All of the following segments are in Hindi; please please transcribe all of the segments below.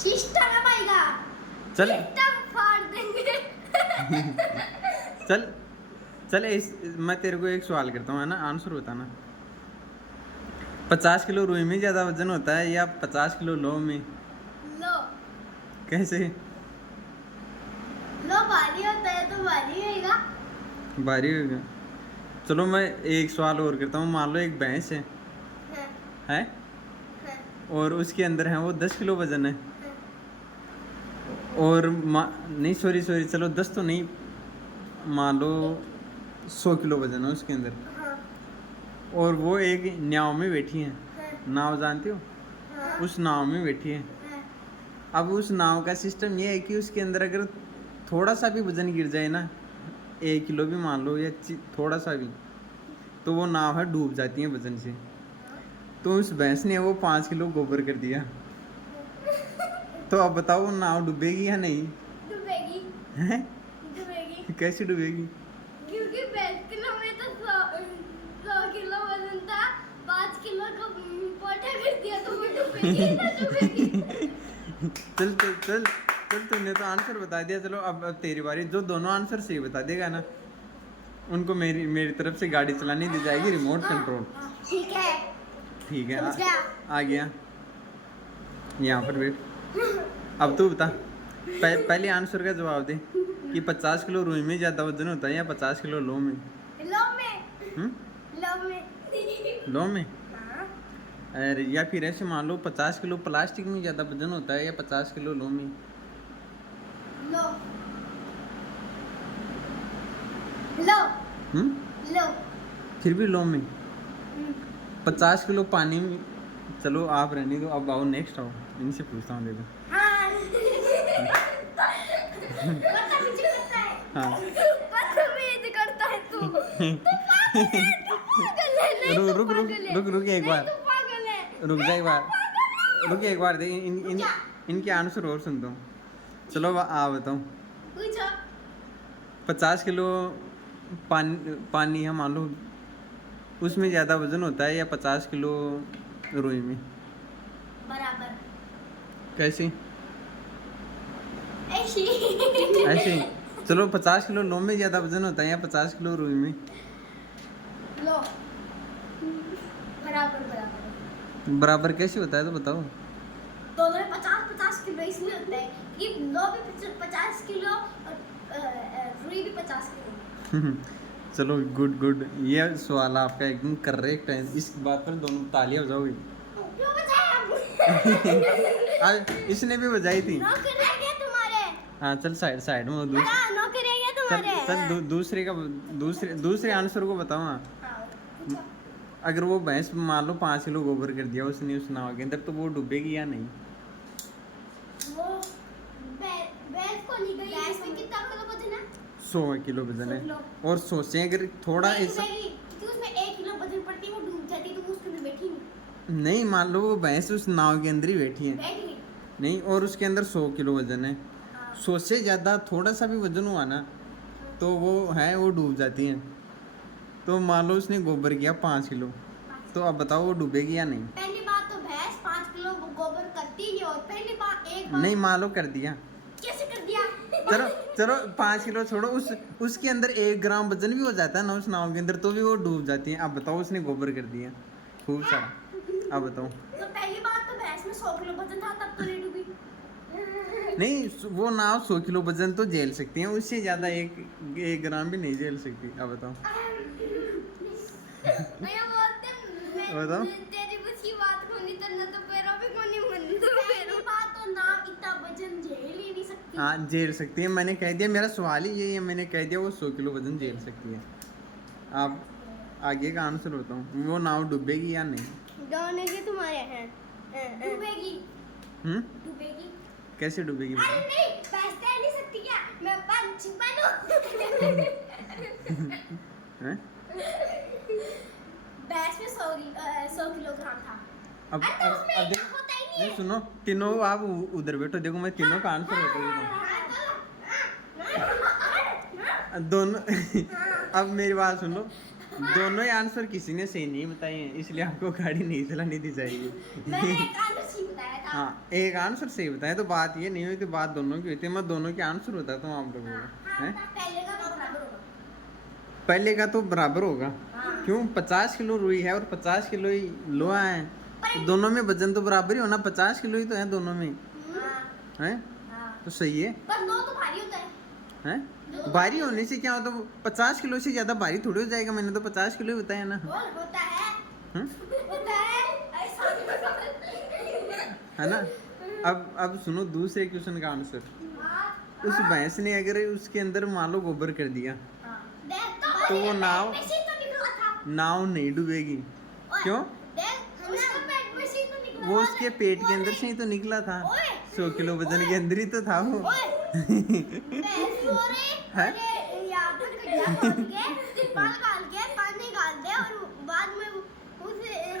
सिस्टम है भाई का। चल सिस्टम फाड़ देंगे। चल चल मैं तेरे को एक सवाल करता हूँ, है ना, आंसर बताना। 50 किलो रुई में ज्यादा वजन होता है या 50 किलो लौह में? लो कैसे? लो भारी होता है तो भारी रहेगा। भारी होगा। चलो मैं एक सवाल और करता हूँ। मान लो एक भैंस है, हाँ, है? हाँ, और उसके अंदर है वो 10 किलो वजन है। हाँ, और नहीं, सॉरी सॉरी, चलो 10 तो नहीं, मान लो 100 किलो वजन है उसके अंदर। हाँ, और वो एक नाव में बैठी है। हाँ, नाव जानते हो? हाँ, उस नाव में बैठी है। हाँ, अब उस नाव का सिस्टम ये है कि उसके अंदर अगर थोड़ा सा भी वजन गिर जाए ना, 1 किलो भी मान लो या थोड़ा सा भी, तो वो नाव है डूब जाती है वजन से। तो उस भैंस ने वो 5 किलो गोबर कर दिया। तो अब बताओ वो नाव डूबेगी या नहीं? डूबेगी। हैं? डूबेगी कैसे डूबेगी? क्योंकि 5 किलो में तो 100 किलो वजन था। 5 किलो को पोटा कर दिया तो वो डूबेगी ना डूबेगी। चल चल चल चल, तुमने तो आंसर बता दिया। चलो अब तेरी बारी। जो दोनों आंसर सही बता देगा ना, उनको मेरी मेरी तरफ से गाड़ी चलानी दी जाएगी, रिमोट कंट्रोल। ठीक है। ठीक है, समझ गया। आ गया। यहाँ पर वेट। अब तू बता, पहले आंसर का जवाब दे कि 50 किलो रुई में ज़्यादा वजन होता है या 50 किलो लौह में? लो में। हम्म? लो में। लौह में? हाँ, अरे या फिर ऐसे मान लो 50 किलो प्लास्टिक में ज़्यादा वजन होता है या 50 किलो लौह में? लो लो हम्म? लो। फिर भी लौह में। 50 किलो पानी में। चलो आप रहने दो, अब आओ नेक्स्ट, आओ इनसे पूछता हूँ, देखो। हाँ। बदतमीजी करता है। हाँ। बदतमीजी करता है तू। तू पागल है, तू पागल है। नहीं, रुक तू रुक रुक पागल है। रुक रुक एक नहीं, बार, तू पागल है। रुक जा एक बार, पागल है। रुक एक बार, दे इनके आंसर और सुनता हूँ। चलो आप बताओ, पूछो। 50 किलो पानी है मान लो, उसमें ज़्यादा वजन होता है या 50 किलो रुई में? बराबर। कैसे? ऐसी। ऐसे? चलो 50 किलो लौह में ज़्यादा वजन होता है या 50 किलो रुई में? लो। बराबर बराबर। बराबर कैसे होता है तो बताओ। दोनों में 50-50 किलो इसलिए होता है कि लो भी 50 किलो और रुई भी 50 किलो। चलो गुड गुड, ये सवाल आपका एकदम करेक्ट है। इस बात पर दोनों तालियां बजाओगे। क्यों बताया? आज इसने भी बजाई थी। नौकर रह गया तुम्हारे। हाँ चल, साइड साइड में दूसरे। बड़ा नौकर रह गया चल तुम्हारे। चल दूसरे का, दूसरे आंसर को बताओ। हाँ, हाँ, पूछो। अगर वो भैंस मान लो 5 किलो गोबर कर दिया उसने उस नाव के अंदर, तो वो डूबेगी या नहीं? वो भैंस को नहीं गई। भैंस में कितना किलो वजन है? 100 किलो वजन 100 है। किलो। और सोचें अगर थोड़ा नहीं ऐसा, डूबेगी, क्योंकि उसमें 1 किलो वजन पड़ती है, वो डूब जाती है तो वो उसके अंदर बैठी नहीं। नहीं, मान लो वो भैंस उस नाव के अंदर ही बैठी है, बैठ गई। नहीं, और उसके अंदर 100 किलो वजन है। हाँ। 100 से ज़्यादा थोड़ा सा भी वजन हुआ ना, तो वो है वो डूब जाती हैं। तो मान लो उसने गोबर किया 5 किलो, तो अब बताओ वो डूबेगी या नहीं? पहली बात तो भैंस 5 किलो गोबर करती नहीं, और पहली बात एक बात नहीं, मान लो कर दिया। कैसे कर दिया? चलो चलो 5 किलो छोड़ो, उसके अंदर 1 ग्राम वजन भी हो जाता है ना उस नाव के अंदर, तो भी वो डूब जाती है। अब बताओ उसने गोबर कर दिया खूब सारा, अब बताओ। तो पहली बात तो भैंस में 100 किलो वजन था, तब तो नहीं डूबी। नहीं, वो नाव 100 किलो वजन तो झेल सकती है, उससे ज़्यादा एक ग्राम भी नहीं झेल सकती। अब बताओ। भैया बोलते बताओ। तेरी बस की बात होनी तो ना, तो पैरों पे कोनी मन तो पहली बात तो नाव इतना वजन झेल ही नहीं सकती। हाँ, झेल सकती है, मैंने कह दिया, मेरा सवाल ही यही है, मैंने कह दिया वो 100 किलो वजन झेल सकती है। आप आगे का आंसर बताओ, वो नाव डूबेगी या नहीं? दोनों के तुम्हारे हैं। डूबेगी। डूबेगी। कैसे डूबेगी अरे बताओ? नहीं, भैंस तैर नहीं सकती क्या? मैं पंच बनूं। हैं? भैंस में 100 किलोग्राम था। अब अरे तो उसमें देखो, होता ही नहीं नहीं है। सुनो, तीनों आप उधर बैठो, देखो मैं तीनों का आंसर बताऊँ दोनों। अब मेरी बात सुनो, दोनों ही आंसर किसी ने सही नहीं बताए हैं, इसलिए आपको गाड़ी नहीं चलानी दी जाएगी। मैंने एक आंसर सही बताया था। हाँ एक आंसर सही बताए तो बात ये नहीं हुई थी, बात दोनों की हुई थी। मैं दोनों के आंसर बताता हूँ आप लोगों को हैं? पहले का तो बराबर होगा। क्यों? 50 किलो रुई है और 50 किलो ही लोहा है, तो दोनों में वजन तो बराबर ही होना। 50 किलो ही तो है दोनों में, हैं? तो सही है। पर दो तो भारी होता है। हैं? भारी होने से क्या होता है? 50 किलो से ज्यादा भारी थोड़ी हो जाएगा। मैंने तो 50 किलो ही बताया ना। और होता है। हैं? होता है। ऐसा है ना? अब सुनो दूसरे क्वेश्चन का आंसर। उस भैंस ने अगर उसके अंदर मान लो गोबर कर दिया तो वो नाव नाव नहीं डूबेगी। क्यों? वो उसके पेट के अंदर से ही तो निकला था। 100 किलो वजन के अंदर ही तो था वो। है?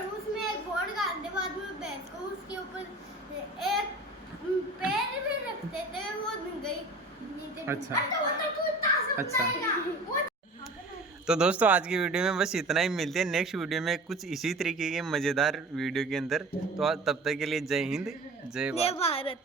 उसमें एक बोर्ड डाल दे, बाद में भैंस को उसके ऊपर एक पैर भी रखते थे, वो गई नीचे। अच्छा अच्छा। तो दोस्तों आज की वीडियो में बस इतना ही। मिलते हैं नेक्स्ट वीडियो में कुछ इसी तरीके के मज़ेदार वीडियो के अंदर। तो तब तक के लिए जय हिंद, जय भारत।